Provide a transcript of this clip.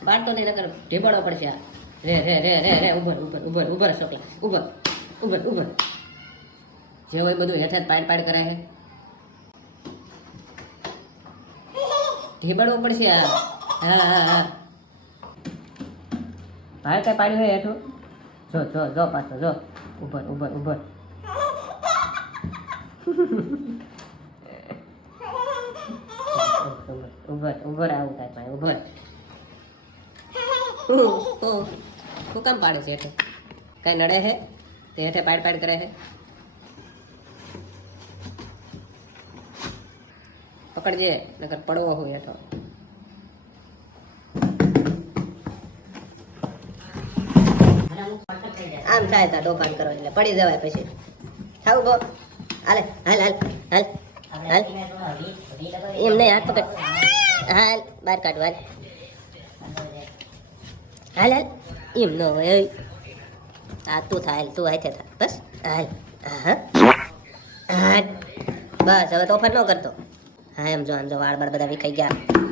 પાડતો નહીં નકર ઢેબાડો પડશે આ રે રે રે રે રે ઉભર છોકરા ઉભર જે હોય બધું હેઠે પાડ કરાય છે ઢેબાડવો પડશે આ હા ભાઈ કઈ પાડ્યું હે હેઠું જો પાછો જો ઉભર ઉભર આવું થાય પાણી ઉભર શું કામ પાડે છે હેઠે કઈ નડે છે તે હેઠે પાડ કરે છે પકડજે નકર પડવો હોય હેઠો આમ થાય તા તોફાન કરો એટલે પડી જવાય પછી થાવું બો હાલ એમ નહીં હાથ પકડ હાલ બહાર કાઢવા હાલ એમ ન હોય આ તું થાય તું હાથે થા બસ હાલ હા બસ હવે તોફાન ન કરતો હા એમ જો વાળ બાળ બધા વિખાઈ ગયા